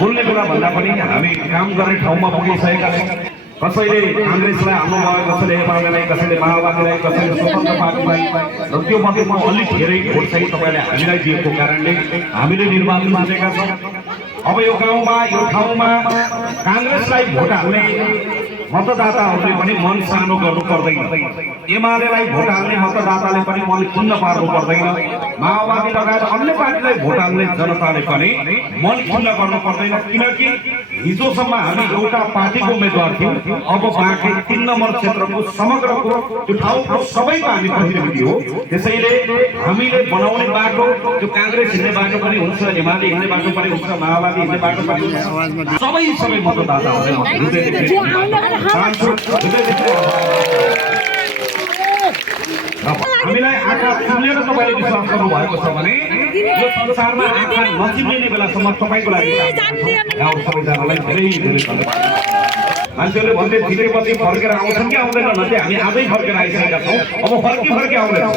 बोल्ने बेला भन्दा पनि हामी काम गर्ने ठाउँमा पुगिसकेका छौँ। कसैले कांग्रेसलाई हाल्नुभयो, कसैले एमालेलाई, कसैले माओवादीलाई, कसैले स्वतन्त्र पार्टीलाई र त्यो मध्येमा अलिक धेरै भोट चाहिँ तपाईँले हामीलाई दिएको कारणले हामीले निर्वाचन जितेका छौँ। अब यो गाउँमा यो ठाउँमा कांग्रेसलाई भोट हाल्ने मतदाताहरूले पनि मन सानो गर्नु पर्दैन, एमालेलाई भोट हाल्ने मतदाताले पनि मन खिन्न पार्नु पर्दैन, माओवादी लगायत अन्य पार्टीलाई भोट हाल्ने जनताले पनि मन खिन्न गर्नु पर्दैन। किनकि हिजोसम्म हामी एउटा पार्टीको उम्मेदवार थियौँ, अब बाँकी 3 नम्बर क्षेत्रको समग्रको त्यो ठाउँको सबैको हामी प्रतिनिधि हो। त्यसैले हामीले बनाउने बाटो त्यो कांग्रेस हिँड्ने बाटो पनि हुन्छ, एमाले हिँड्ने बाटो पनि हुन्छ, माओवादी हिँड्ने बाटो पनि हुन्छ। सबै मतदाताहरूले हामीलाई आँखा चिम्लेर तपाईँले विश्वास गर्नु भएको छ भने यो संसारमा आँखा नचिम्लिने बेलासम्म तपाईँको लागि सबैजनालाई धेरै धेरै धन्यवाद। मान्छेहरूले भन्दै छिटेपछि फर्केर आउँछन् कि आउँदैन न, हामी आजै फर्केर आइसकेका छौँ। अब फर्की आउँदैछौँ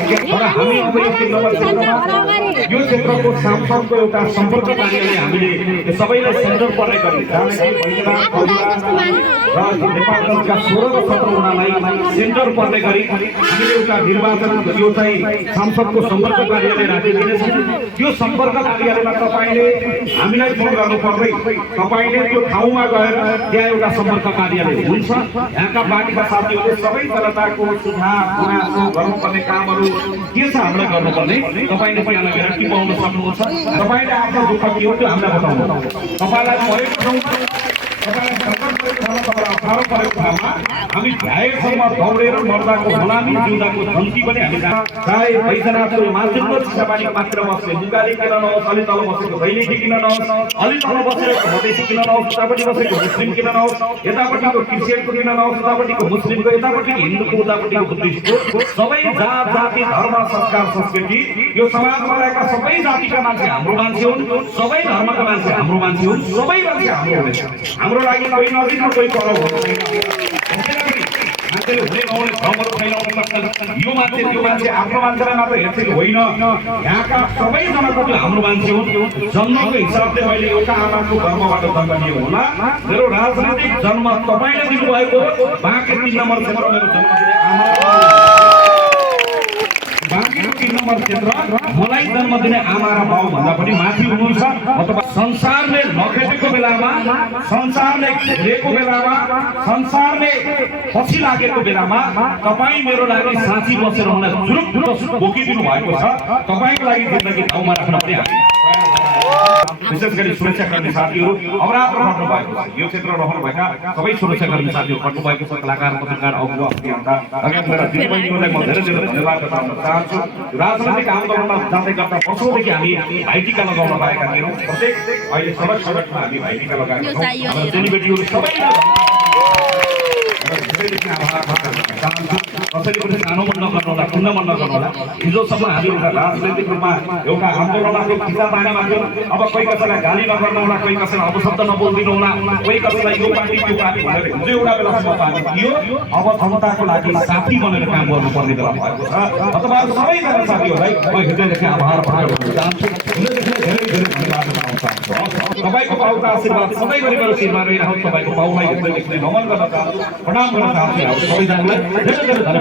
तर हामी अब यो क्षेत्रको सांसदको एउटा सम्पर्क कार्यालय हामीले सबैलाई सेन्टर पर्ने गरी नेपालका 16 र 17 वडालाई सेन्टर पर्ने गरी हामीले एउटा निर्वाचन यो चाहिँ सांसदको सम्पर्क कार्यालय राखिदिनेछौँ। त्यो सम्पर्क कार्यालयमा तपाईँले हामीलाई फोन गर्नु पर्दै तपाईँले त्यो ठाउँमा गएर त्यहाँ एउटा सम्पर्क कार्यालय हुन्छ। यहाँका पार्टीका साथीहरूले सबै जनताको सुझाव गुनासो गर्नुपर्ने कामहरू के छ हामीलाई गर्नुपर्ने तपाईँले त्यहाँ लगेर टिपाउन सक्नुहुन्छ। तपाईँले आफ्नो दुःख के हो त्यो हामीलाई बताउनु। तपाईँलाई परेको ठाउँमा अप्ठ्यारो परेको ठाउँमा हामी भ्याएसम्म दौडेर मर्दाको गुलामी जिउँदाको धम्की पनि हामी चाहे पैसानाथको माथिल्लो चिसापानीको मात्र बस्ने बुगाली किन नहोस्, अलि तल बसेको दैलेखी किन नहोस्, अलि तल बसेको भोटेसी किन नहोस्, उतापट्टि बसेको मुस्लिम किन नहोस्, यतापट्टिको क्रिस्चियनको किन नहोस्, उतापट्टिको मुस्लिमको, यतापट्टिको हिन्दूको, उतापट्टिको बुद्धिस्टको, सबै जात जाति धर्म संस्कार संस्कृति यो समाजमा रहेका सबै जातिका मान्छे हाम्रो मान्छे हुन्, सबै धर्मका मान्छे हाम्रो मान्छे हुन्, सबै मान्छे हाम्रो हुनेछ। हाम्रो लागि कोही नजिक र कोही पर मान्छेले हुने नहुने ठाउँहरू फैलाउन सक्छन्। यो मान्छे त्यो मान्छे आफ्नो मान्छेलाई मात्र हेर्छेको होइन, यहाँका सबैजनाको त्यो हाम्रो मान्छे हुन्। जन्मको हिसाबले मैले एउटा आमाको गर्भबाट जन्म लिएको होला, मेरो राजनैतिक जन्म तपाईँले दिनुभएको बाँकी 3 नम्बर क्षेत्र मेरो जन्म दिने आमा, बाँकीको 3 नम्बर क्षेत्र मलाई जन्म दिने आमा र बाउ भन्दा पनि माथि हुनुहुन्छ। अथवा संसारले नखेटेको बेलामा, संसारले घेरेको बेलामा, संसारले पछि लागेको बेलामा तपाईँ मेरो लागि साँची बसेर मलाई जुरुक बोकिदिनु भएको छ। तपाईँको लागि जिन्दगी ठाउँमा राख्न पनि विशेष गरी सुरक्षाकर्मी साथीहरू अवराध रहनु भएको छ। यो क्षेत्र रहनुभएका सबै सुरक्षाकर्मी साथीहरू खट्नु भएको छ। कलाकार, पत्रकार, अगुवा, अभियन्ता लगायत मेरा दिदीबहिनीहरूलाई म धेरै धेरै धन्यवाद दिन चाहन्छु। राजनैतिक आन्दोलनमा जाँदै गर्दा वर्षौँदेखि हामी भाइटिका लगाउन पाएका थियौँ। प्रत्येक अहिले सडकमा हामी भाइटिका लगाएका छौँ। हाम्रो चेलीबेटीहरू सबैलाई कसैले पनि सानो मन नगर्नुहोला, ठुलो मन नगर्नुहोला। हिजोसम्म हामी एउटा राजनैतिक रूपमा एउटा आन्दोलनको खिचा तानेमा थियौँ। अब कोही कसैलाई गाली नगर्नुहोला, कोही कसैलाई अपशब्द नबोलिदिनु होला, कोही कसैलाई यो पार्टी त्यो पार्टी भनेर हिजो एउटा बेलासम्म पार्टी थियो। अब जनताको लागि साथी बनेर काम गर्नुपर्ने बेला भएको छ। अथवा सबैजना साथीहरूलाई म हृदयदेखि आभार प्रकट गर्न चाहन्छु। हृदयदेखि धेरै धेरै धन्यवाद दिन चाहन्छु। तपाईँको पाउको आशीर्वाद सधैँभरि मेरो शिरमा रहिरहोस्। तपाईँको पाउलाई हृदयदेखि नमन गर्न चाहन्छु, प्रणाम गर्न चाहन्छु। सबैजनालाई धेरै धेरै धन्यवाद।